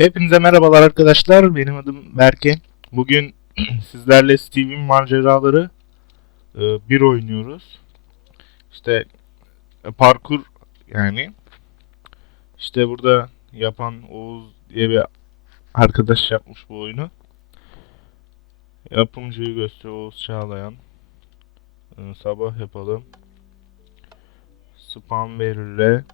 Hepinize merhabalar arkadaşlar. Benim adım Berke. Bugün sizlerle Steve'in maceraları e, bir oynuyoruz. İşte e, parkur yani. İşte burada yapan Oğuz diye bir arkadaş yapmış bu oyunu. Yapımcıyı gösteriyor Oğuz Çağlayan. E, sabah yapalım. Spam belirle.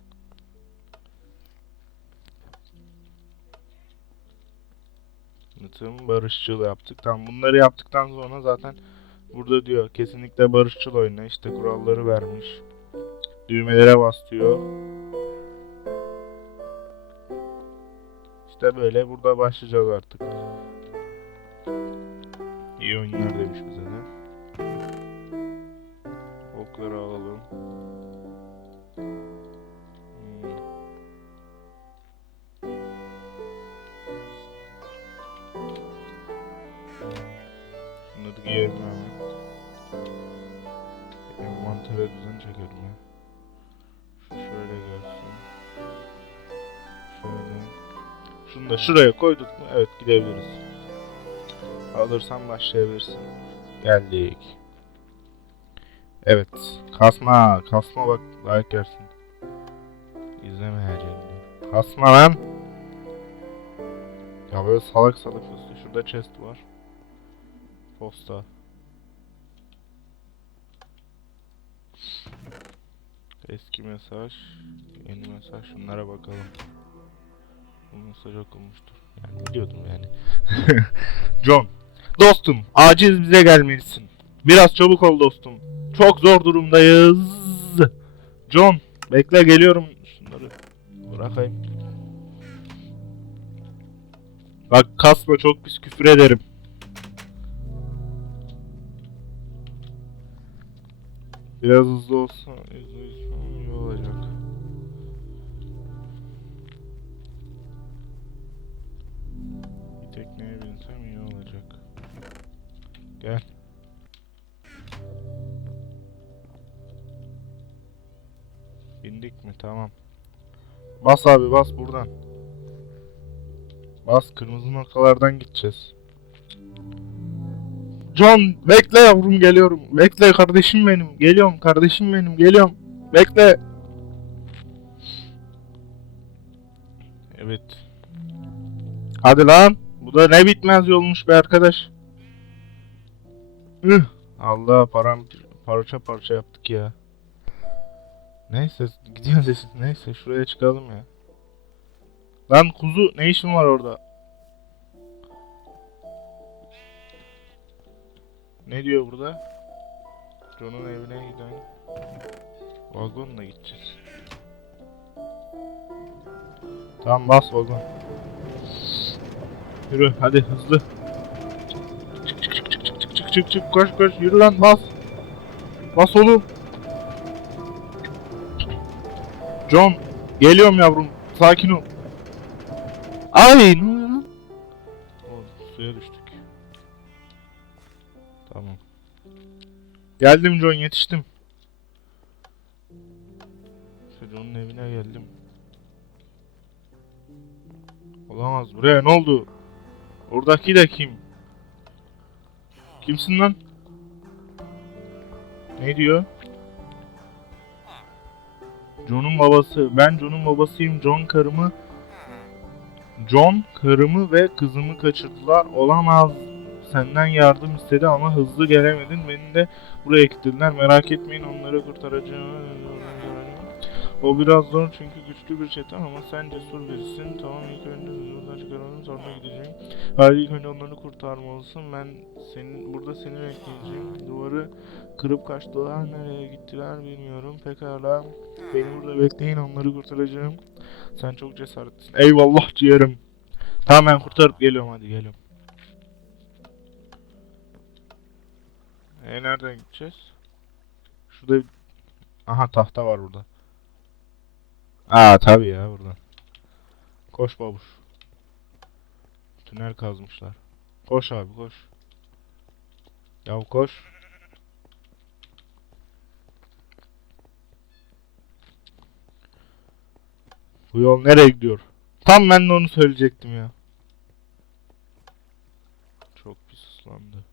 Tanıtım barışçıl yaptık. Tamam bunları yaptıktan sonra zaten burada diyor kesinlikle barışçıl oyna. İşte kuralları vermiş. Düğmelere bas diyor. İşte böyle burada başlayacağız artık. İyi oyunlar demiş bize de. Okları alalım. Da şuraya koyduk mu? Evet gidebiliriz. Alırsan başlayabilirsin. Geldik. Evet. Kasma. Kasma bak. Like yersin. İzleme her yerini. Kasma lan. Ya böyle salak salak üstü. Şurada chest var. Posta. Eski mesaj. Yeni mesaj. Şunlara bakalım. Bu mesaj okunmuştur. Yani biliyordum yani. John. Dostum. Acil bize gelmelisin. Biraz çabuk ol dostum. Çok zor durumdayız. John. Bekle geliyorum. Şunları bırakayım. Bak kasma çok pis küfür ederim. Biraz hızlı olsa hızlı hızlı tekneye binsem iyi olacak. Gel. Bindik mi? Tamam. Bas abi bas buradan. Bas kırmızı noktalardan gideceğiz. John bekle yavrum geliyorum. Bekle kardeşim benim. Geliyorum kardeşim benim geliyorum. Bekle. Evet. Hadi lan. Da ne bitmez yolmuş be arkadaş. Üh. Allah param parça parça yaptık ya. Neyse gidiyoruz neyse şuraya çıkalım ya. Lan kuzu ne işin var orada? Ne diyor burada? John'un evine giden vagonla gideceğiz. Tamam bas vagon. Yürü hadi hızlı. Çık çık çık çık çık çık çık çık çık koş koş yürü lan bas. Bas oğlum. John geliyorum yavrum sakin ol. Ay ne oluyor lan? Oğlum suya düştük. Tamam. Geldim John yetiştim. John'un evine geldim. Olamaz buraya ne oldu? Oradaki de kim? Kimsin lan? Ne diyor? John'un babası. Ben John'un babasıyım. John karımı John karımı ve kızımı kaçırdılar. Olamaz. Senden yardım istedi ama hızlı gelemedin. Beni de buraya kilitlediler. Merak etmeyin onları kurtaracağım. O biraz zor çünkü güçlü bir çete ama sen cesur birisin. Tamam ilk önce buradan çıkaralım sonra gideceğim. Hayır ilk önce onları kurtarmalısın. Ben senin burada seni bekleyeceğim. Duvarı kırıp kaçtılar. Nereye gittiler bilmiyorum. Pekala. Beni burada bekleyin onları kurtaracağım. Sen çok cesaretlisin. Eyvallah ciğerim. Tamam ben kurtarıp geliyorum hadi geliyorum. E nereden gideceğiz? Şurada. Aha tahta var burada. Aa tabii ya buradan. Koş babuş. Tünel kazmışlar. Koş abi koş. Yav koş. Bu yol nereye gidiyor? Tam ben de onu söyleyecektim ya. Çok pis ıslandı.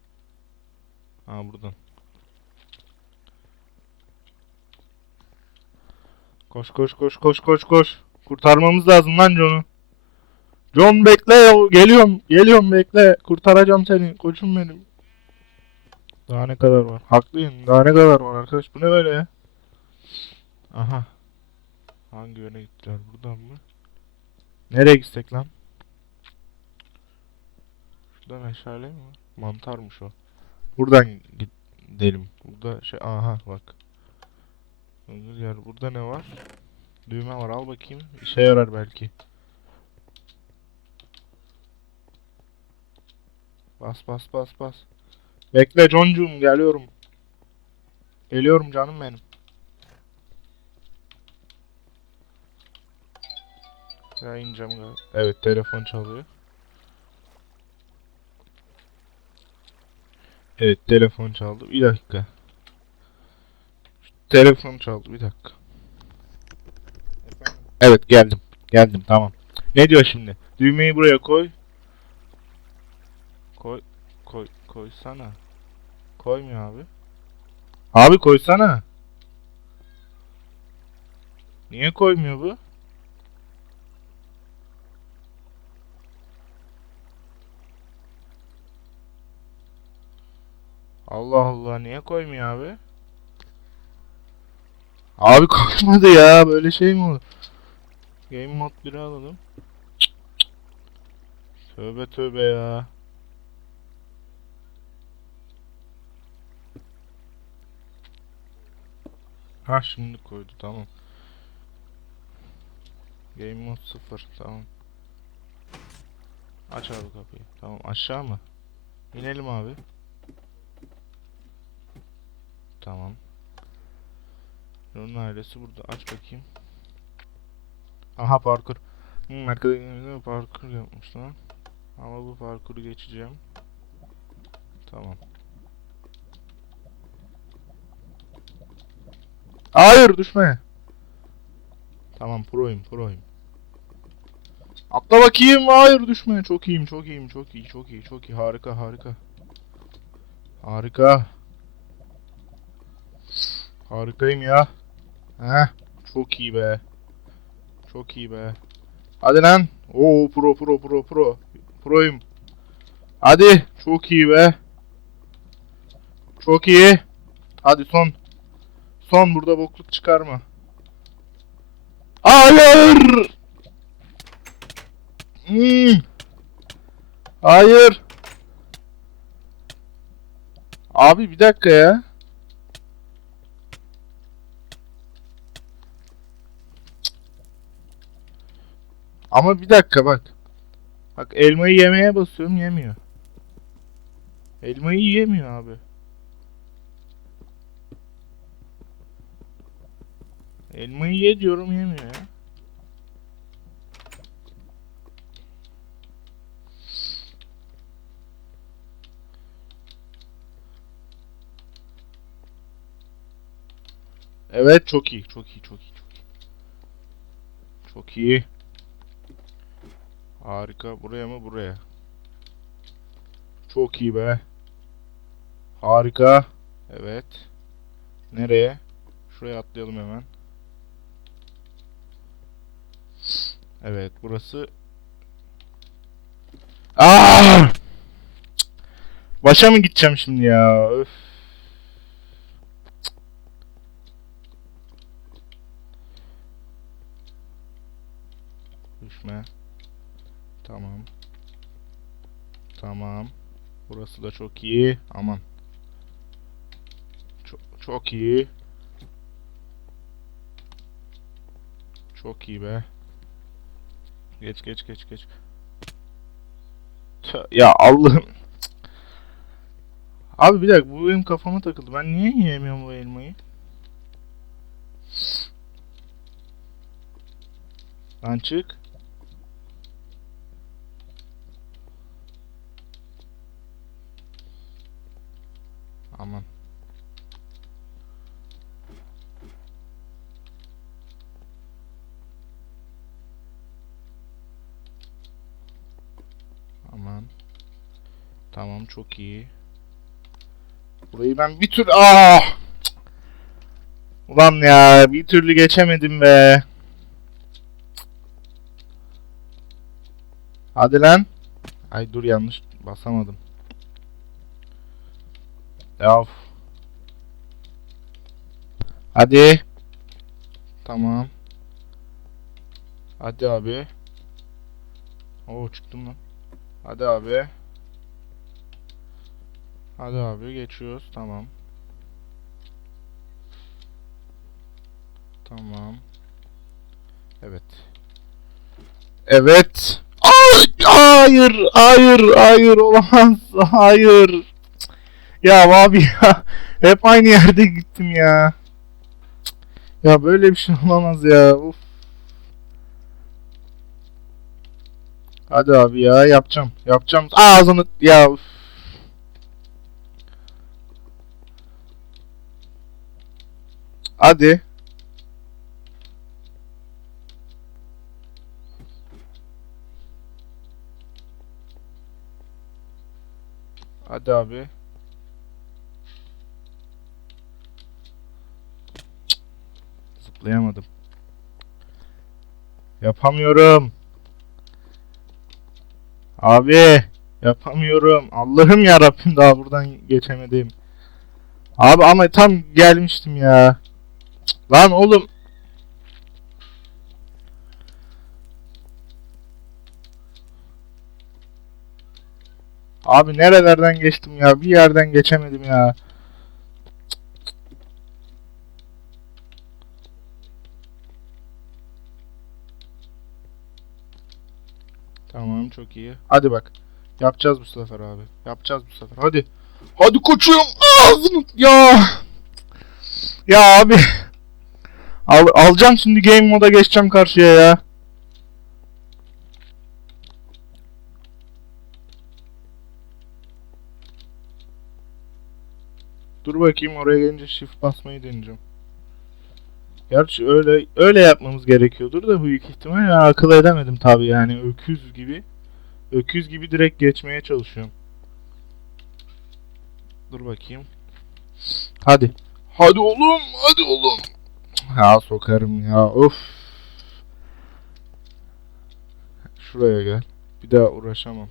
Ha buradan. Koş koş koş koş koş koş. Kurtarmamız lazım lan John'u. John bekle ya. Geliyorum. Geliyorum bekle. Kurtaracağım seni. Koçum benim. Daha ne kadar var? Haklıyım. Daha ne kadar var arkadaş? Bu ne böyle ya? Aha. Hangi yöne gittiler? Buradan mı? Nereye gitsek lan? Şurada meşale mi var? Mantarmış o. Buradan gidelim. Burada şey aha bak. Öbür yer. Burada ne var? Düğme var al bakayım. İşe yarar belki. Bas bas bas bas. Bekle John'cum geliyorum. Geliyorum canım benim. Ya ineceğim galiba. Evet telefon çalıyor. Evet telefon çaldı. Bir dakika. Telefon çaldı bir dakika. Evet geldim. Geldim tamam. Ne diyor şimdi? Düğmeyi buraya koy. Koy. Koy. Koysana. Koymuyor abi. Abi koysana. Niye koymuyor bu? Allah Allah niye koymuyor abi? Abi koymadı ya böyle şey mi olur? Game mode 1'e alalım. Tövbe tövbe ya. Ha şimdi koydu tamam. Game mode 0 tamam. Aç abi kapıyı. Tamam aşağı mı? İnelim abi. Tamam. Onun ailesi burada. Aç bakayım. Aha parkur. Hmm, arkadaşlar parkur yapmış lan. Ama bu parkuru geçeceğim. Tamam. Hayır düşme. Tamam proyum proyum. Atla bakayım. Hayır düşme. Çok iyiyim çok iyiyim çok iyi çok iyi çok iyi harika harika. Harika. Harikayım ya. Heh. Çok iyi be. Çok iyi be. Hadi lan. Oo pro pro pro pro. Proyum. Hadi. Çok iyi be. Çok iyi. Hadi son. Son burada bokluk çıkarma. Hayır. Hmm. Hayır. Abi bir dakika ya. Ama bir dakika bak. Bak elmayı yemeye basıyorum yemiyor. Elmayı yiyemiyor abi. Elmayı ye diyorum yemiyor ya. Evet çok iyi çok iyi çok iyi çok iyi. Çok iyi. Harika. Buraya mı? Buraya. Çok iyi be. Harika. Evet. Nereye? Şuraya atlayalım hemen. Evet. Burası. Aa! Başa mı gideceğim şimdi ya? Öf. Düşme. Tamam. Tamam. Burası da çok iyi. Aman. Çok, çok iyi. Çok iyi be. Geç geç geç geç. Tö- Ya Allah'ım. Abi bir dakika bu benim kafama takıldı. Ben niye yiyemiyorum bu elmayı? Lan çık. Aman. Aman. Tamam çok iyi. Burayı ben bir tür... Aa! Ulan ya bir türlü geçemedim be. Hadi lan. Ay dur yanlış basamadım. Ya. Hadi. Tamam. Hadi abi. Oo çıktım lan. Hadi abi. Hadi abi geçiyoruz. Tamam. Tamam. Evet. Evet. Ay, hayır, hayır, hayır olamaz. Hayır. Ya abi ya. Hep aynı yerde gittim ya. Ya böyle bir şey olamaz ya. Uf. Hadi abi ya yapacağım. Yapacağım. Ağzını ya. uf. Hadi. Hadi abi. Zıplayamadım. Yapamıyorum. Abi yapamıyorum. Allah'ım ya Rabbim daha buradan geçemedim. Abi ama tam gelmiştim ya. Lan oğlum. Abi nerelerden geçtim ya? Bir yerden geçemedim ya. Tamam çok iyi. Hadi bak. Yapacağız bu sefer abi. Yapacağız bu sefer. Hadi. Hadi koçum. Ağzını ya. Ya abi. Al, alacağım şimdi game moda geçeceğim karşıya ya. Dur bakayım oraya gelince shift basmayı deneyeceğim. Gerçi öyle öyle yapmamız gerekiyordur da büyük ihtimal ya akıl edemedim tabii yani öküz gibi. Öküz gibi direkt geçmeye çalışıyorum. Dur bakayım. Hadi. Hadi oğlum, hadi oğlum. Ha sokarım ya. Of. Şuraya gel. Bir daha uğraşamam.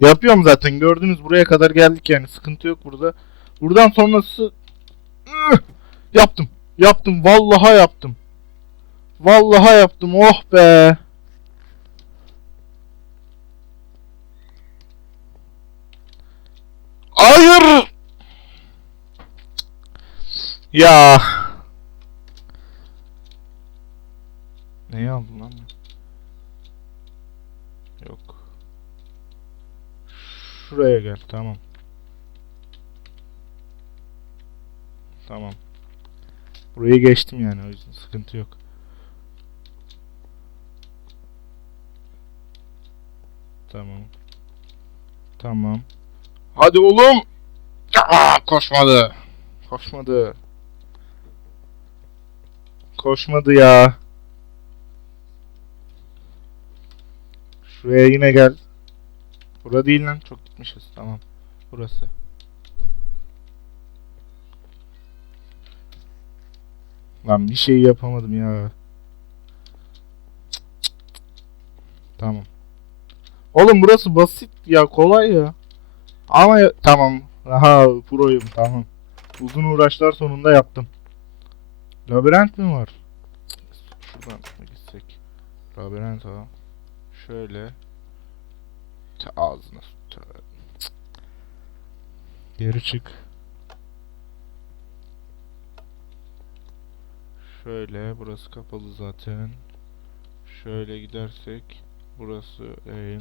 Yapıyorum zaten. Gördünüz buraya kadar geldik yani. Sıkıntı yok burada. Buradan sonrası yaptım. Yaptım. Vallaha yaptım. Vallaha yaptım. Oh be. Hayır. Ya. Neyi aldım lan? Yok. Şuraya gel. Tamam. Tamam. Burayı geçtim yani o yüzden sıkıntı yok. Tamam. Tamam. Hadi oğlum. Aa, koşmadı. Koşmadı. Koşmadı ya. Şuraya yine gel. Bura değil lan. Çok gitmişiz. Tamam. Burası. Lan bir şey yapamadım ya. Tamam. Oğlum burası basit ya kolay ya. Ama tamam. Aha proyum tamam. Uzun uğraşlar sonunda yaptım. Labirent mi var? Şuradan mı gitsek? Labirent ha. Şöyle. Ta ağzına. Cık. Geri çık. Şöyle burası kapalı zaten. Şöyle gidersek burası eğil.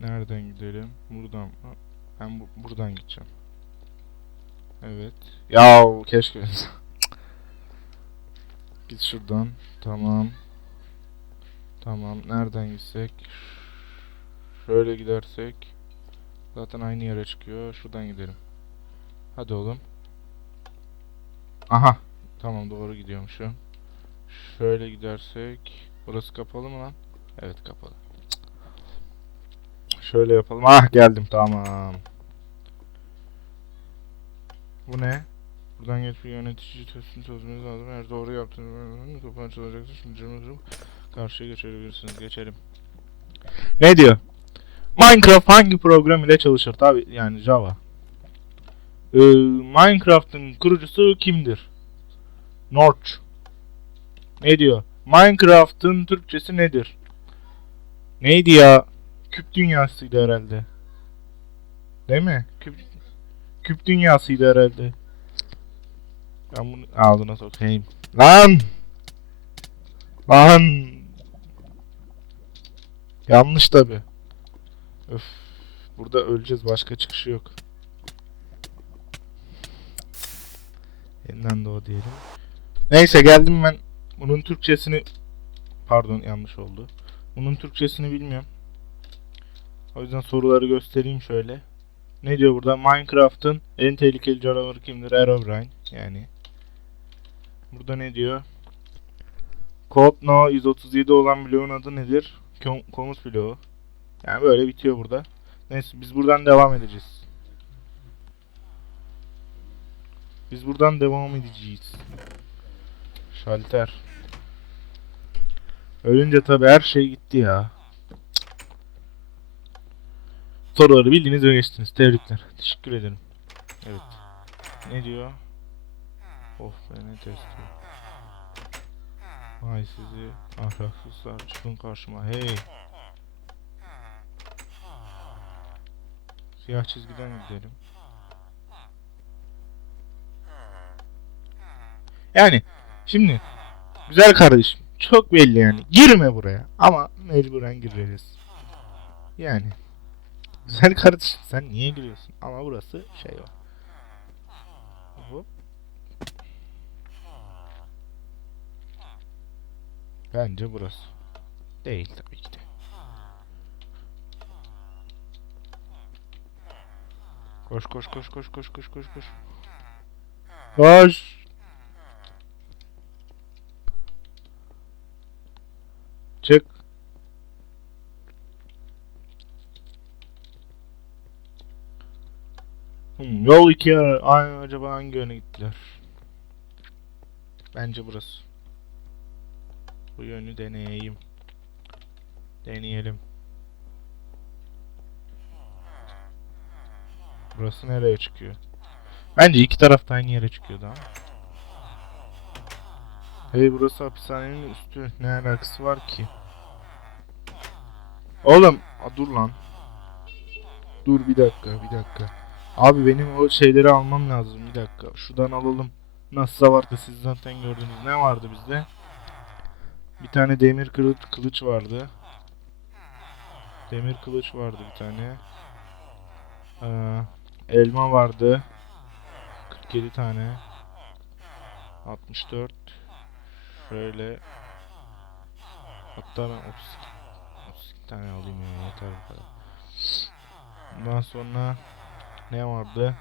Nereden gidelim? Buradan? Ben bu- buradan gideceğim. Evet. Ya keşke. Git şuradan. Tamam. Tamam. Nereden gitsek? Şöyle gidersek. Zaten aynı yere çıkıyor. Şuradan gidelim. Hadi oğlum. Aha. Tamam doğru gidiyormuşum. Şöyle gidersek. Burası kapalı mı lan? Evet kapalı. Şöyle yapalım. Ah geldim tamam. Bu ne? Buradan geç bir yönetici testini çözmeniz lazım. Eğer doğru yaptığınız kapı açılacaktır. Şimdi cırmı karşıya geçebilirsiniz. Geçelim. Ne diyor? Minecraft hangi program ile çalışır? Tabi yani Java. Ee, Minecraft'ın kurucusu kimdir? Notch. Ne diyor? Minecraft'ın Türkçesi nedir? Neydi ya? Küp dünyasıydı herhalde. Değil mi? Küp, küp dünyasıydı herhalde. Ben bunu ağzına sokayım. Lan! Lan! Yanlış tabi. Öf. Burada öleceğiz. Başka çıkışı yok. Yeniden doğu diyelim. Neyse geldim ben. Bunun Türkçesini... Pardon yanlış oldu. Bunun Türkçesini bilmiyorum. O yüzden soruları göstereyim şöyle. Ne diyor burada? Minecraft'ın en tehlikeli canavarı kimdir? Herobrine. Yani. Burada ne diyor? Code No 137 olan bloğun adı nedir? Kom- Komut bloğu. Yani böyle bitiyor burada. Neyse biz buradan devam edeceğiz. Biz buradan devam edeceğiz. Şalter. Ölünce tabi her şey gitti ya. Soruları bildiğiniz ve geçtiniz. Tebrikler. Teşekkür ederim. Evet. Ne diyor? Of be ne test diyor. Vay sizi ahlaksızlar çıkın karşıma hey. Siyah çizgiden gidelim. Yani şimdi güzel kardeşim çok belli yani girme buraya ama mecburen gireceğiz. Yani güzel kardeşim sen niye giriyorsun ama burası şey o. Bence burası. Değil tabii ki de. Koş koş koş koş koş koş koş koş. Koş. Çık. Hmm, yol iki ara. Ay, acaba hangi yöne gittiler? Bence burası. Bu yönü deneyeyim. Deneyelim. Burası nereye çıkıyor? Bence iki tarafta aynı yere çıkıyordu ama. Hey burası hapishanenin üstü. Ne alakası var ki? Oğlum, a, dur lan. Dur bir dakika, bir dakika. Abi benim o şeyleri almam lazım. Bir dakika. Şuradan alalım. Nasılsa vardı siz zaten gördünüz. Ne vardı bizde? Bir tane demir kılıç, vardı. Demir kılıç vardı bir tane. Ee, elma vardı. 47 tane. 64. Şöyle. Hatta ben 32, 32 tane alayım ya yeter bu kadar. Bundan sonra ne vardı?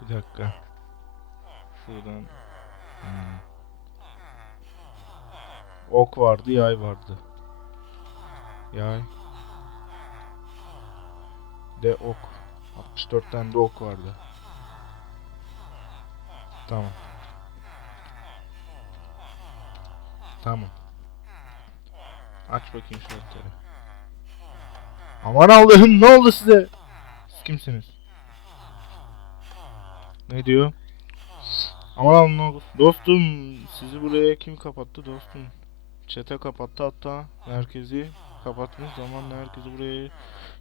Bir dakika. Şuradan. Hmm. Ok vardı, yay vardı. Yay. De ok. 64 tane de ok vardı. Tamam. Tamam. Aç bakayım şartları. Aman Allah'ım ne oldu size? Kimsiniz? Ne diyor? Aman? Dostum sizi buraya kim kapattı dostum? Çete kapattı hatta merkezi kapatmış zaman herkesi buraya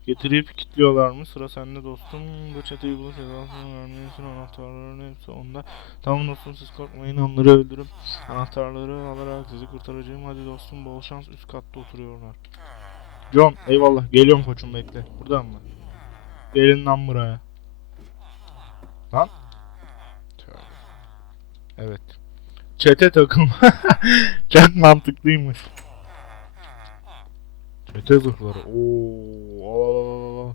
getirip kilitliyorlar mı? Sıra sende dostum. Bu çeteyi bulup cezasını vermelisin. Anahtarların hepsi onda. Tamam dostum siz korkmayın onları öldürüp anahtarları alarak sizi kurtaracağım. Hadi dostum bol şans üst katta oturuyorlar. John eyvallah geliyorum koçum bekle. Buradan mı? Gelin lan buraya. Lan. Evet. Çete takım. Çok mantıklıymış. Çete zırhları. Oo, al al al al.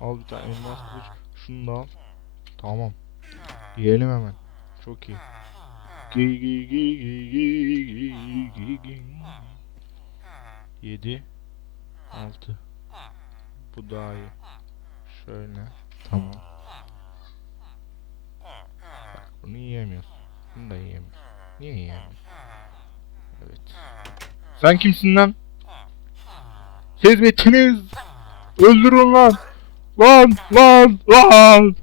Al bir tane elmas kılıç. Şunu da al. Tamam. Yiyelim hemen. Çok iyi. Gi gi gi gi gi gi gi gi. 7 6 Bu daha iyi. Şöyle. Tamam. Bak, bunu yiyemiyorsun. Bunu da yiyemiyorsun. Niye yiyemiyorsun? Evet. Sen kimsin lan? Siz bittiniz. Öldürün lan. Lan lan lan.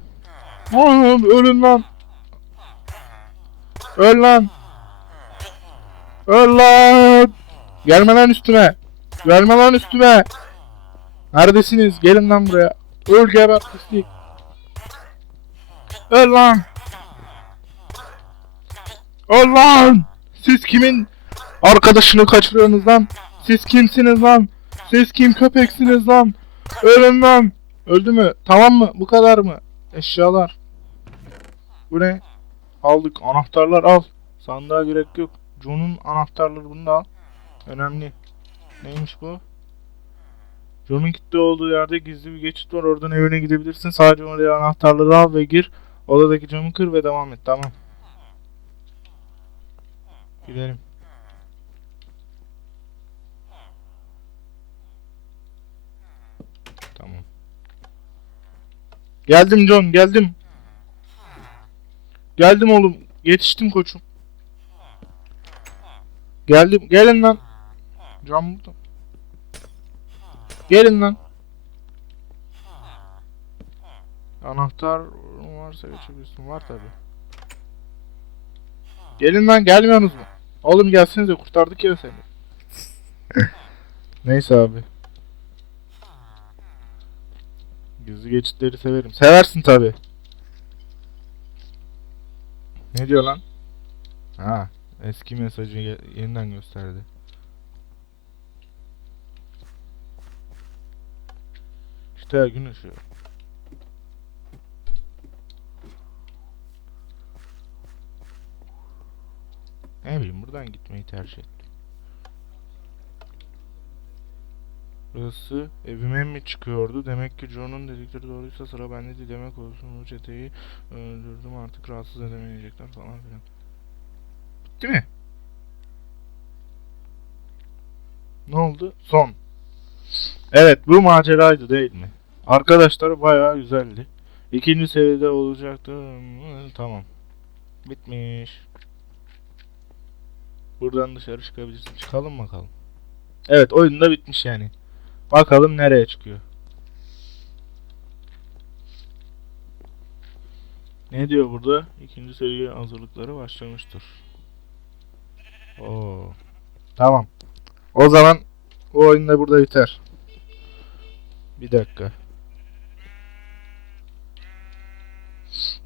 Lan ölün lan. Öl lan. Öl lan. Gelme lan üstüme. Gelme lan üstüme. Neredesiniz? Gelin lan buraya. Öl geber pislik. Öl lan. Öl lan. Siz kimin arkadaşını kaçırıyorsunuz lan? Siz kimsiniz lan? Siz kim köpeksiniz lan? Ölün lan. Öldü mü? Tamam mı? Bu kadar mı? Eşyalar. Bu ne? Aldık. Anahtarlar al. Sandığa gerek yok. John'un anahtarları bunu da al. Önemli. Neymiş bu? John'un kilitli olduğu yerde gizli bir geçit var. Oradan evine gidebilirsin. Sadece oraya anahtarları al ve gir. Odadaki camı kır ve devam et. Tamam. Gidelim. Tamam. Geldim John, geldim. Geldim oğlum. Yetiştim koçum. Geldim. Gelin lan. Cam burada. Gelin lan. Anahtar varsa geçebilirsin. Var tabi. Gelin lan gelmiyorsunuz mu? Oğlum gelsenize kurtardık ya seni. Neyse abi. Gizli geçitleri severim. Seversin tabi. Ne diyor lan? Ha, eski mesajı ye- yeniden gösterdi. İşte gün ışığı. Ne bileyim buradan gitmeyi tercih ettim. Burası evime mi çıkıyordu? Demek ki John'un dedikleri doğruysa sıra bendeydi demek olsun. Bu çeteyi öldürdüm artık rahatsız edemeyecekler falan filan. Bitti mi? Ne oldu? Son. Evet bu maceraydı değil mi? Arkadaşlar bayağı güzeldi. İkinci seride olacaktı. Tamam. Bitmiş. Buradan dışarı çıkabilirsin. Çıkalım bakalım. Evet oyun da bitmiş yani. Bakalım nereye çıkıyor. Ne diyor burada? İkinci seriye hazırlıkları başlamıştır. Oo. Tamam. O zaman bu oyun da burada biter. Bir dakika.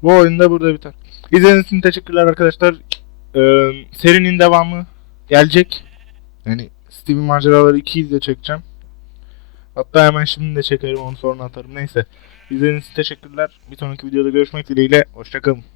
Bu oyun da burada biter. İzlediğiniz için teşekkürler arkadaşlar. Ee, serinin devamı gelecek. Yani Steam maceraları 2'yi de çekeceğim. Hatta hemen şimdi de çekerim onu sonra atarım. Neyse. İzlediğiniz için teşekkürler. Bir sonraki videoda görüşmek dileğiyle. Hoşçakalın.